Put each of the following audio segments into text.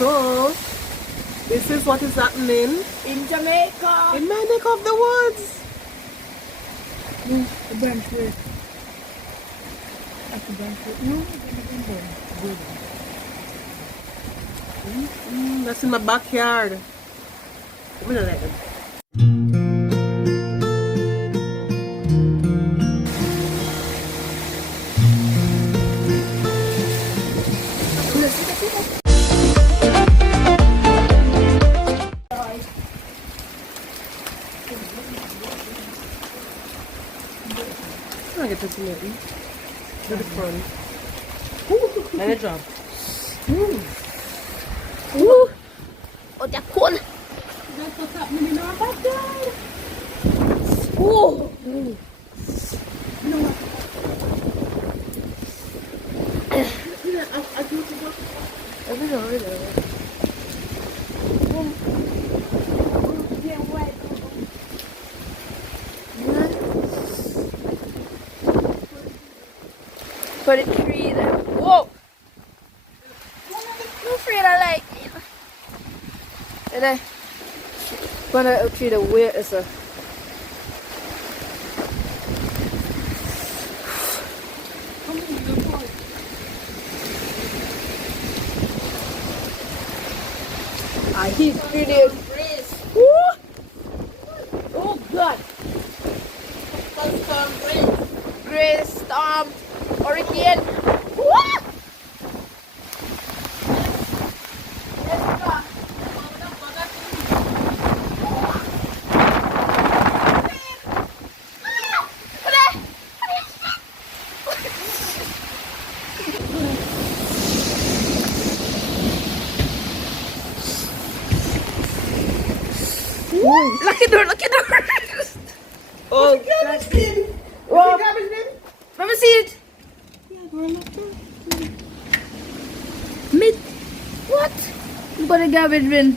So, this is what is happening In Jamaica. in my neck of the woods. The branch where? That's the branch where? No, That's in my backyard. I'm gonna let them. I get to see it. To the front. Let it drop. Oh, they're cool. That's what's happening in our backyard. Oh. For the tree there. Whoa! I'm afraid I like. And then, one of the tree the weird is a. He's brilliant. Oh God! Grace, storm, hurricane. Woo! Lucky door, lucky door. Oh, Garbage bin. Whoa. Garbage bin. Let me see it. Mid. What? You got a garbage bin.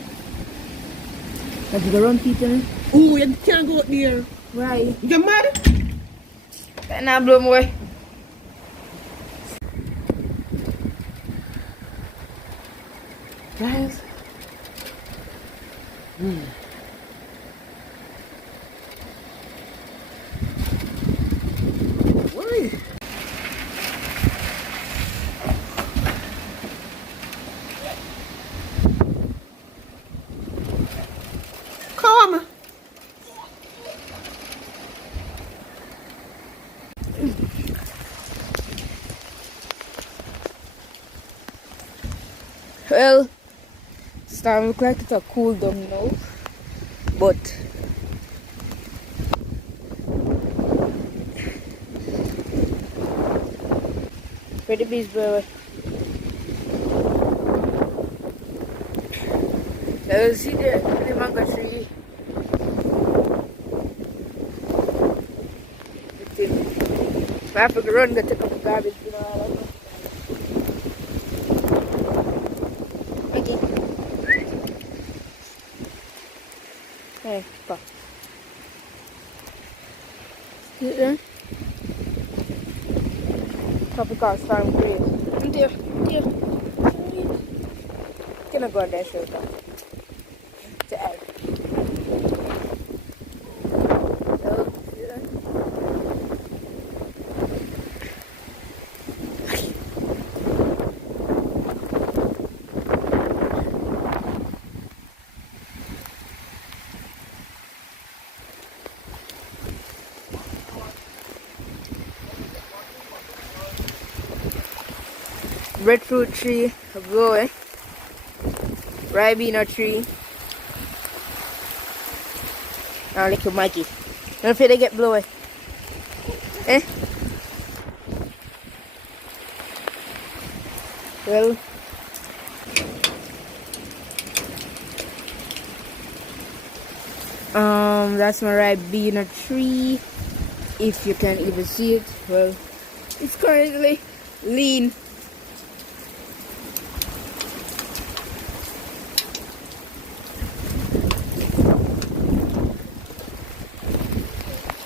Have you got run people? Oh, you can't go out there. Why? You get mad? And I blow them away. Guys. Why? Come. Well, starting look like it's a cool down now, but where the bees were. Let's see the mango tree. I have to run to take up the garbage. You know, okay. Hey, go. See it there? Tropical storm breeze. There. Can I go on that shelter? To add. Breadfruit tree, blow Ribena tree. Now look at Mikey. Don't afraid they get blowy. Eh? Well, that's my Ribena tree. If you can even see it, well, it's currently lean.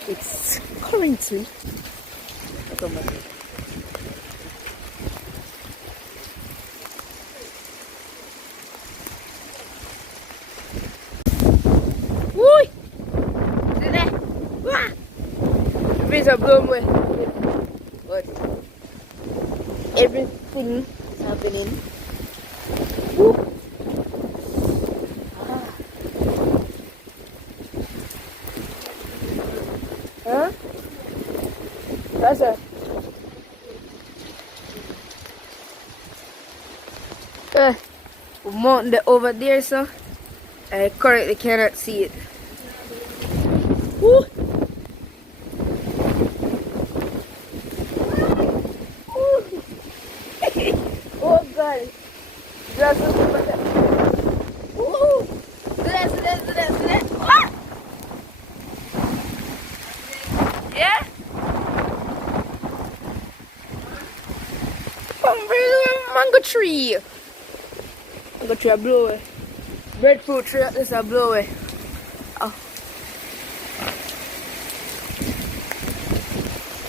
It's currently to blow away. But everything is happening. Woo. Huh? That's it. Mountain over there, so I currently cannot see it. Woo. Oh God. That's over there. Woo. Do that. Ah! Yeah? Mango tree. Mango tree a blow away. Breadfruit tree is a blow away. Oh.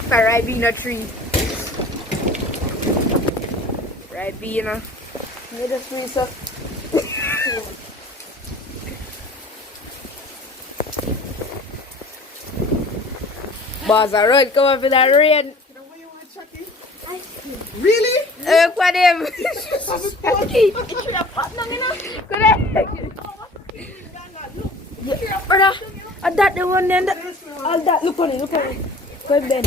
A ribena tree. Ribena. Made a tree, so. Boss, I run, come up in that rain. Really? Look at him. Brother, that the one then. All that, look on it. Go ahead, Ben.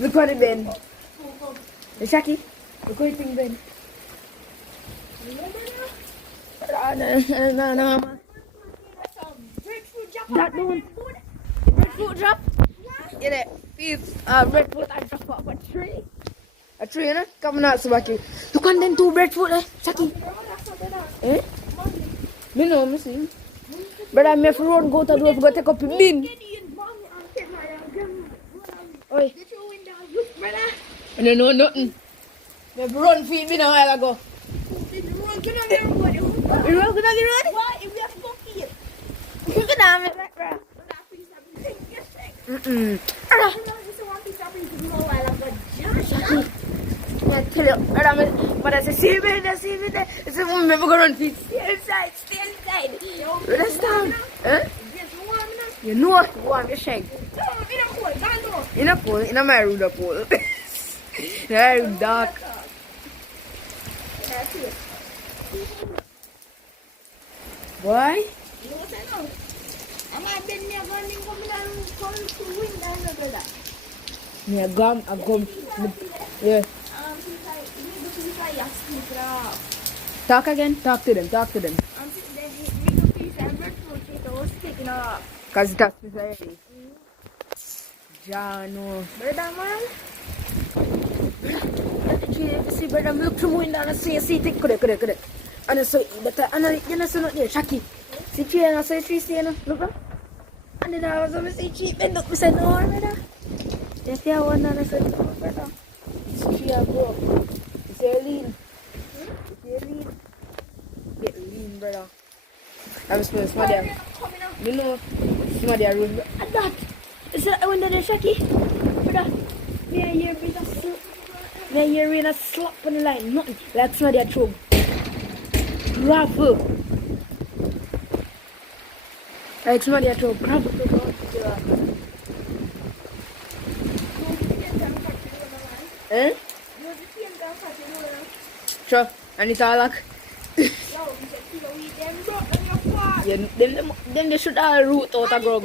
Look on it, Ben. The Shaki, look at it, Ben. No. That the one. Breadfruit drop. Get it. Breadfruit I drop off a tree. A tree, you know? Coming out, Subaki. Look on them two breadfruit, Shaki. Eh? Me know, me see. But I may run go to the door to go take up a bin. Oi. I don't know nothing. Me run for it a while ago. You run to the road? What? If we have to go here. You can have it back, bro. Yeah, tell you, but I say, see me there. I say, I'm never going to run feet. Stay inside. Understand? Huh? You know, you want your shag. In a pool, in a my room, the pool. Very dark. Why? Yeah, gum. Yeah. Talk again. Talk to them. Cause that's already. Jano. Brother man. See brother, look through window and see correct. And so but you know so not there, Shaki. See tree and I say tree stay no. Look. And then I was going to say cheap and look, I said, no, brother. Yes, yeah, one and I said, no, brother. It's tree I broke. It's your lean. Get lean, brother. I'm supposed to smell you know, smell your room. And that. Is that when they're Shaki? Brother. Me and you been a slap. Me and you been a slap on the line. Nothing. Like smell your throat. Gravel. Like somebody had to grab it. Eh? Sure, and it's all like. Yeah, them they should all root out a grog.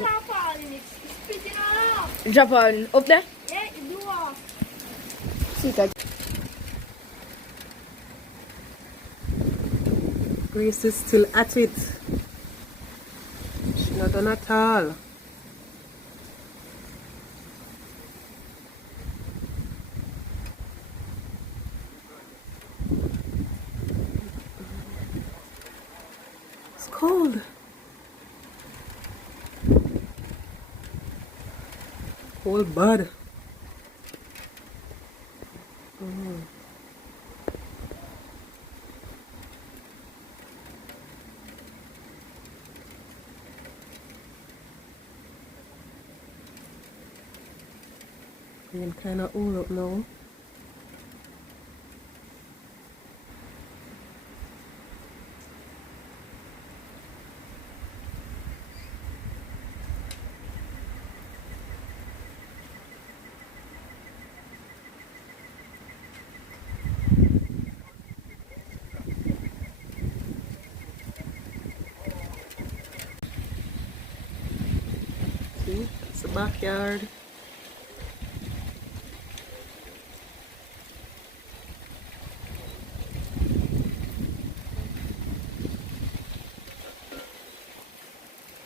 Drop on up there? Yeah, it blew off. See that. Grace is still at it. She's not done at all. It's cold. Whole bud. I'm kind of old up now. the backyard.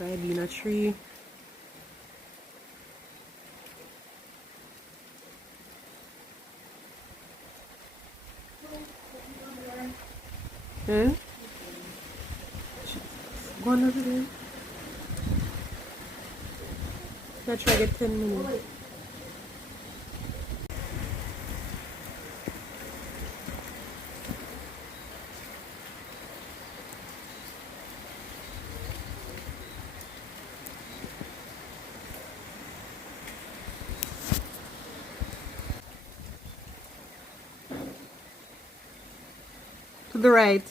Ribena tree. Eh? Go on over there. Let's try to get 10 minutes. To the right.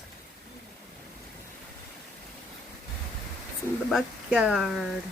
It's in the backyard.